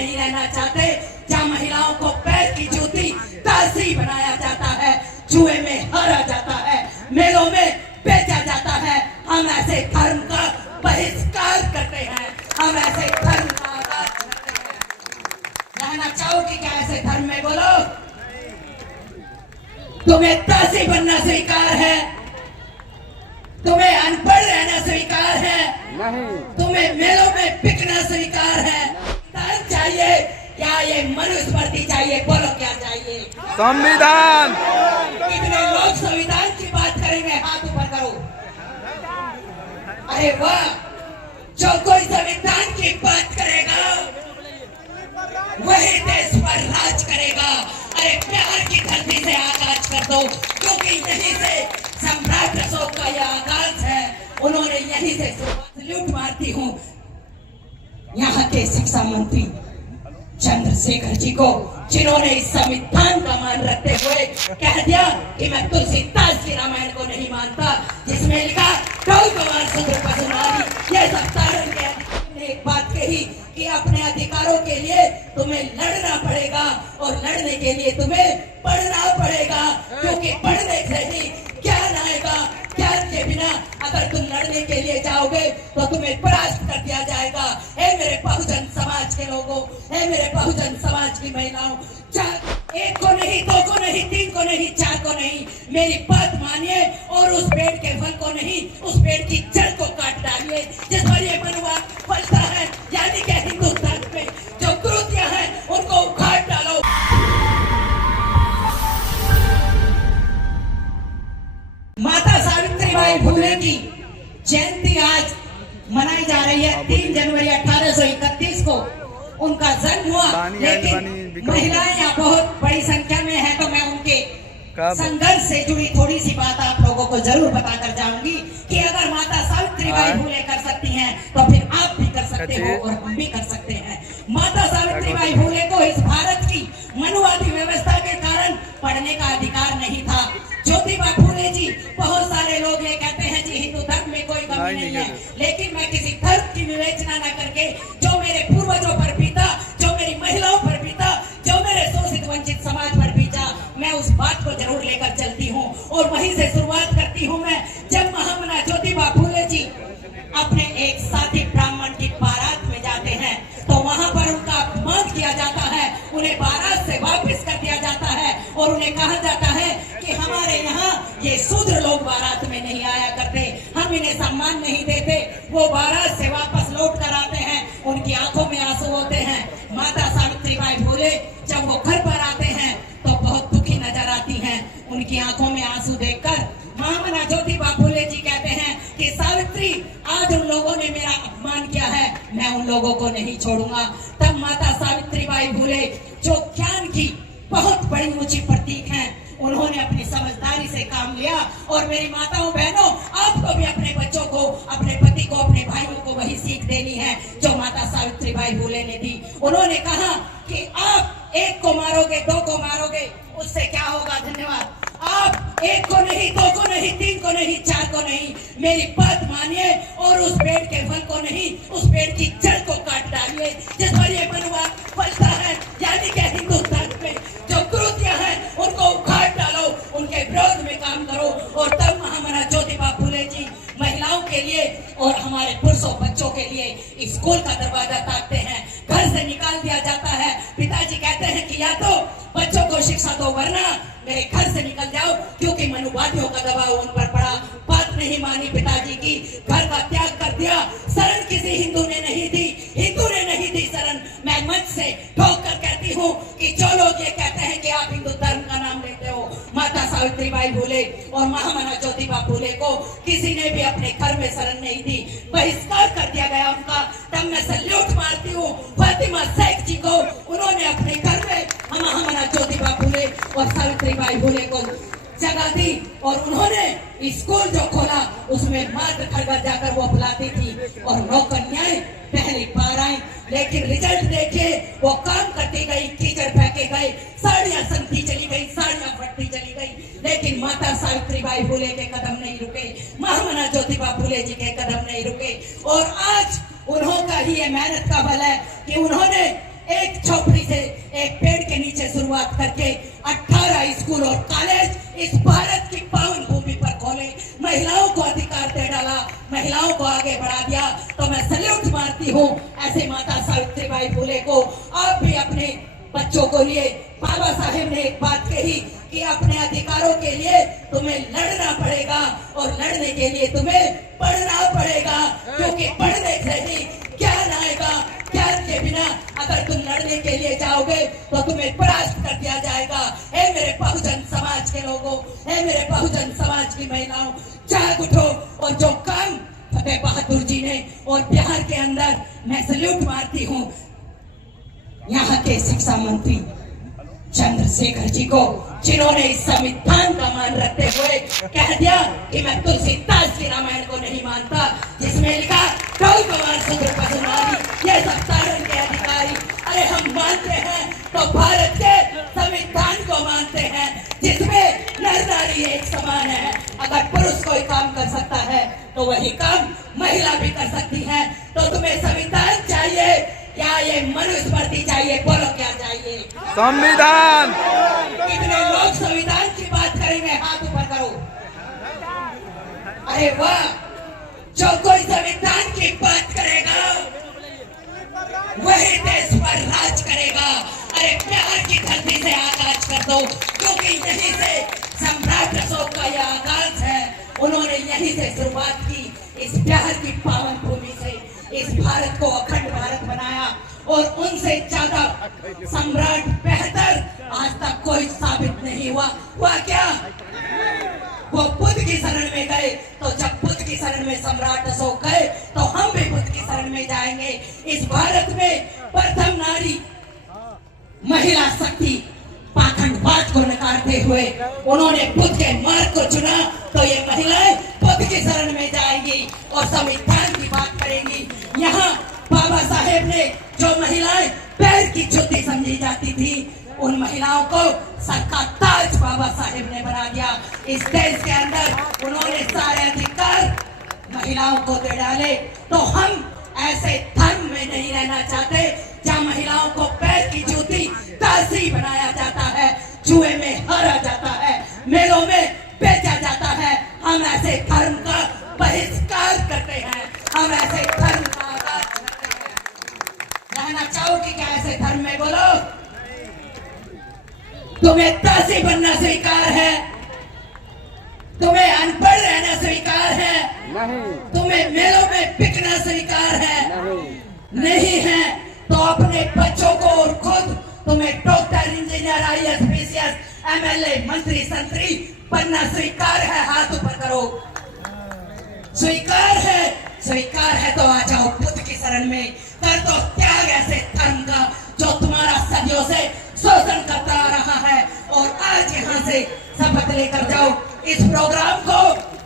नहीं रहना चाहते, जहाँ महिलाओं को पैर की जूती दासी बनाया जाता है, जुए में हारा जाता है, मेलों में बेचा जाता है। हम ऐसे धर्म का बहिष्कार करते हैं, हम ऐसे धर्म का आगाज करते हैं। रहना चाहोगी क्या ऐसे धर्म में? बोलो। तुम्हें दासी बनना स्वीकार है? तुम्हें अनपढ़ रहना स्वीकार है? नहीं। तुम्हें मेलों में बिकना स्वीकार है? संविधान चाहिए या ये मनुस्मृति चाहिए? बोलो क्या चाहिए? संविधान। कितने लोग संविधान की बात करेंगे? हाथ ऊपर करो। अरे वाह, जो कोई संविधान की बात करेगा वही देश पर राज करेगा। अरे प्यार की धरती से आगाज कर दो, क्योंकि यहीं से सम्राट अशोक का यह आगाज है। उन्होंने यहीं से सल्यूट मारती हूँ यहाँ के शिक्षा मंत्री चंद्रशेखर जी को, जिन्होंने इस संविधान का मान रखते हुए कह दिया कि मैं तुलसीदास की रामायण को नहीं मानता, जिसमें लिखा गौ कुमार शूद्र पशु नारी। ये सब तारण के ने एक बात कही कि अपने अधिकारों के लिए तुम्हें लड़ना पड़ेगा और लड़ने के लिए तुम्हें पढ़ना पड़ेगा, क्योंकि पढ़ने से ही ज्ञान आएगा। ज्ञान के बिना अगर तुम लड़ने के लिए जाओगे तो तुम्हें परास्त कर दिया जाएगा। हे मेरे बहुजन समाज के लोगों, हे मेरे बहुजन समाज की महिलाओं, एक को नहीं, दो को नहीं, तीन को नहीं, चार को नहीं, मेरी बात मानिए और उस पेड़ के फल को नहीं, उस पेड़ की जड़ को काट डालिए जिस पर ये मनुवाद फलता है। यानी कि हिंदू धर्म में जो कुरीतियां हैं उनको उखाड़ डालो। माता सावित्रीबाई फुले की जयंती आज मनाई जा रही है। 3 जनवरी 1831 को उनका जन्म हुआ, लेकिन महिलाएं यहाँ बहुत बड़ी संख्या में है, तो मैं उनके संघर्ष से जुड़ी थोड़ी सी बात आप लोगों को जरूर बताकर जाऊंगी कि अगर माता सावित्रीबाई फुले कर सकती हैं तो फिर आप भी कर सकते हो और हम भी कर सकते हैं। माता सावित्रीबाई फुले को इस भारत की मनुवादी व्यवस्था के कारण पढ़ने का अधिकार नहीं था। ज्योतिबा फुले जी, बहुत सारे लोग ये कहते हैं जी हिंदू धर्म में कोई कमी नहीं है, लेकिन मैं किसी धर्म की विवेचना न करके जो मेरे पूर्वजों पर बीता, जो मेरी महिलाओं पर बीता, जो मेरे शोषित वंचित समाज पर बीता, मैं उस बात को जरूर लेकर चलती हूँ और वहीं से शुरुआत करती हूँ मैं। जब महामना ज्योतिबा फुले जी अपने एक साथी ब्राह्मण की बारात में जाते हैं तो वहां पर उनका अपमान किया जाता है, उन्हें बारात से वापस कर दिया जाता है और उन्हें कहा जाता है कि हमारे यहाँ ये शूद्र लोग बारात में नहीं आया करते, हम इन्हें सम्मान नहीं देते। वो बारात से वापस लौट कर आते हैं, उनकी आंखों में आंसू होते हैं। माता सावित्रीबाई फुले जब वो घर पर आते हैं तो बहुत दुखी नजर आती हैं। उनकी आंखों में आंसू देखकर महामना ज्योतिबा फुले जी कहते हैं कि सावित्री, आज उन लोगों ने मेरा अपमान किया है, मैं उन लोगों को नहीं छोड़ूंगा। तब माता सावित्रीबाई फुले, जो ज्ञान की बहुत बड़ी ऊंची प्रतीक हैं, उन्होंने अपनी समझदारी से काम लिया। और मेरी माताओं बहनों, आपको भी अपने बच्चों को, अपने पति को, अपने भाइयों को वही सीख देनी है जो माता सावित्रीबाई फुले ने दी। उन्होंने कहा कि आप एक को मारोगे, दो को मारोगे, उससे क्या होगा? धन्यवाद। आप एक को नहीं, दो को नहीं, तीन को नहीं, चार को नहीं, मेरी बात मानिए और उस पेड़ के फल को नहीं, उस पेड़ की जड़ को काट डालिए जिस पर ये मनुवाद फलता है। यानी कि हिंदू धर्म में जो कुरीतियां हैं उनको उखाड़ डालो, उनके विरोध में काम करो। और तब महामना ज्योतिबा फुले जी महिलाओं के लिए और हमारे पुरुषों बच्चों के लिए स्कूल का दरवाजा ताकते हैं। घर से निकाल दिया जाता है। पिताजी कहते हैं कि या तो बच्चों को शिक्षा दो वरना मेरे घर से निकल जाओ, क्योंकि मनुवादियों का दबाव उन पर पड़ा। बात नहीं मानी पिताजी की, घर का त्याग कर दिया। शरण किसी हिंदू ने नहीं दी, हिंदू ने नहीं दी शरण। मैं मंच से ठोक कर कहती हूँ कि जो लोग ये कहते हैं कि आप हिंदू धर्म का नाम लेते हो, माता सावित्रीबाई फुले और महामना ज्योतिबा फुले को किसी ने भी अपने घर में शरण नहीं दी, बहिष्कार कर दिया गया उनका। तब मैं सल्यूट मारती हूँ फातिमा शेख जी को, उन्होंने अपने घर में महामना ज्योतिबा फुले और सावित्रीबाई फुले को जगह दी और उन्होंने स्कूल जो खोला उसमें मात्र घर घर जाकर वो बुलाती थी और 9 कन्याएं पहली बार आई। लेकिन रिजल्ट देखिए, वो काम करती गई, कीचड़ फेंके गए, साड़ियां सनती चली गई, साड़ियां फटती चली गई, लेकिन माता सावित्रीबाई फुले के कदम नहीं रुके, महामना ज्योतिबा फुले जी के कदम नहीं रुके। और आज उन्हों का ही ये मेहनत का बल है कि उन्होंने एक झोपड़ी से, एक पेड़ के नीचे शुरुआत करके 18 स्कूल और कॉलेज इस भारत की पावन भूमि पर खोले, महिलाओं को अधिकार दे डाला, महिलाओं को आगे बढ़ा दिया। तो मैं सल्यूट मारती हूँ ऐसे माता सावित्रीबाई फुले को। आप भी अपने बच्चों को लिए, बाबा साहेब ने एक बात कही कि अपने अधिकारों के लिए तुम्हें लड़ना पड़ेगा और लड़ने के लिए तुम्हें पढ़ना पड़ेगा, क्योंकि पढ़ने से ही ज्ञान आएगा। ज्ञान के बिना अगर तुम लड़ने के लिए जाओगे तो तुम्हें परास्त कर दिया जाएगा। हे मेरे बहुजन समाज के लोगों, हे मेरे बहुजन समाज की महिलाओं, जाग उठो। और जो काम फतेह बहादुर जी ने और बिहार के अंदर, मैं सल्यूट मारती हूँ यहाँ के शिक्षा मंत्री चंद्रशेखर जी को, जिन्होंने इस संविधान का मान रखते हुए कह दिया कि मैं तुलसीदास की रामायण को नहीं मानता, जिसमें लिखा गौ कुमार शूद्र पशुनारी, ये सब सारण के अधिकारी। अरे हम मानते हैं तो भारत के संविधान को मानते हैं, जिसमें नर नारी एक समान है। अगर पुरुष कोई काम कर सकता है तो वही काम महिला भी कर सकती है। तो तुम्हें संविधान चाहिए या ये मनुस्मृति चाहिए? बोलो क्या चाहिए? संविधान। कितने लोग संविधान की बात करेंगे? हाथ ऊपर करो। अरे वाह, जो कोई संविधान की बात करेगा वही देश पर राज करेगा। अरे बिहार की धरती से आगाज कर दो, क्योंकि यहीं से सम्राट अशोक का यह आगाज है। उन्होंने यहीं से शुरुआत की, इस बिहार की पावन भूमि से इस भारत को अखंड भारत बनाया। और उनसे ज्यादा सम्राट बेहतर आज तक कोई साबित नहीं हुआ। हुआ क्या? वो बुद्ध की शरण में गए, तो जब बुद्ध की शरण में सम्राट अशोक गए तो हम भी बुद्ध की शरण में जाएंगे। इस भारत में प्रथम नारी महिला शक्ति पाखंडवाद को नकारते हुए उन्होंने बुद्ध के मार्ग को चुना। तो ये महिलाएं बुद्ध की शरण में जाएंगी और संविधान की बात करेंगी। यहाँ बाबा साहेब ने जो महिलाएं पैर की जुत्ती समझी जाती थी, उन महिलाओं को सर का ताज बाबा साहेब ने बना दिया। इस देश के अंदर उन्होंने सारे अधिकार महिलाओं को दे डाले। तो हम ऐसे धर्म में नहीं रहना चाहते जहाँ महिलाओं को पैर की जूती दासी बनाया जाता है, जुए में हारा जाता है, मेलों में बेचा जाता है। हम ऐसे धर्म का बहिष्कार करते हैं, हम ऐसे धर्म का आगाज करते हैं। रहना चाहोगे क्या ऐसे धर्म में? बोलो। तुम्हें दासी बनना स्वीकार है? तुम्हें अनपढ़ रहना स्वीकार है? नहीं। तुम्हें मेलों में बिकना स्वीकार है? नहीं है। तो अपने बच्चों को और खुद तुम्हें doctor, engineer, IAS, PCS, MLA, मंत्री, संतरी बनना स्वीकार है? हाथ ऊपर करो। स्वीकार है? स्वीकार है तो आ जाओ बुद्ध की शरण में, कर दो त्याग ऐसे धर्म का जो तुम्हारा सदियों से शोषण करता आ रहा है। और आज यहाँ से शपथ लेकर जाओ। इस प्रोग्राम को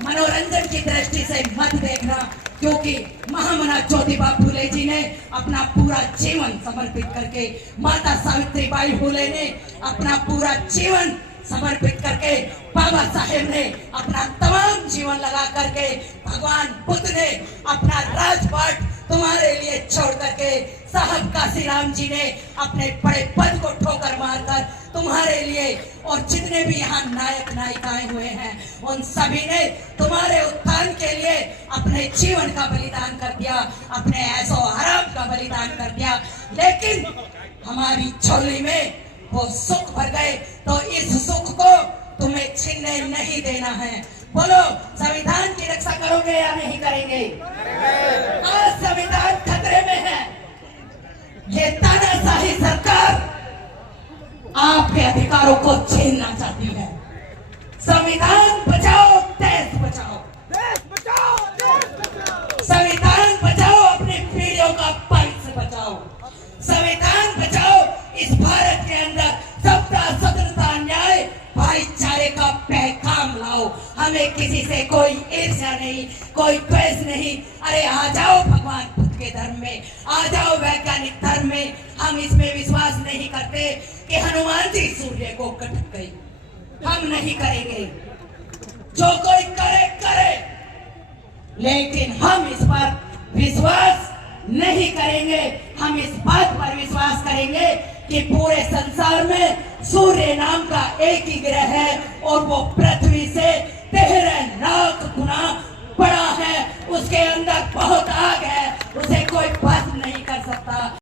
मनोरंजन की दृष्टि से मत देखना, क्योंकि महामना ज्योतिबा फुले जी ने अपना पूरा जीवन समर्पित करके, माता सावित्रीबाई फुले ने अपना पूरा जीवन समर्पित करके, बाबा साहेब ने अपना तमाम जीवन लगा करके, भगवान बुद्ध ने अपना राजपाट तुम्हारे लिए छोड़ करके, साहब काशीराम जी ने अपने बड़े पद को ठोकर मारकर तुम्हारे लिए, और जितने भी यहाँ नायक नायिकाएं हुए हैं उन सभी ने तुम्हारे उत्थान के लिए अपने जीवन का बलिदान कर दिया, अपने ऐसो आराम का बलिदान कर दिया। लेकिन हमारी झोली में वो सुख भर गए, तो इस सुख को तुम्हें छीनने नहीं देना है। बोलो, संविधान की रक्षा करोगे या नहीं करेंगे? आज संविधान खतरे में है। ये तानाशाही सरकार आपके अधिकारों को छीनना चाहती है। संविधान बचाओ, देश बचाओ। देश बचाओ, देश बचाओ। संविधान बचाओ, अपनी पीढ़ियों का भविष्य बचाओ। संविधान बचाओ, इस भारत के अंदर सबका स्वतंत्रता, न्याय, भाईचारे का पैगाम लाओ। हमें किसी से कोई ईर्ष्या नहीं, कोई द्वेष नहीं। अरे आ जाओ भगवान बुद्ध के धर्म में, आ जाओ वैज्ञानिक धर्म में। हम इसमें विश्वास नहीं करते कि हनुमान जी सूर्य को कटक गई, हम नहीं करेंगे। जो कोई करे करे, लेकिन हम इस पर विश्वास नहीं करेंगे। हम इस बात पर विश्वास करेंगे कि पूरे संसार में सूर्य नाम का एक ही ग्रह है और वो पृथ्वी से 13 लाख गुना बड़ा है। उसके अंदर बहुत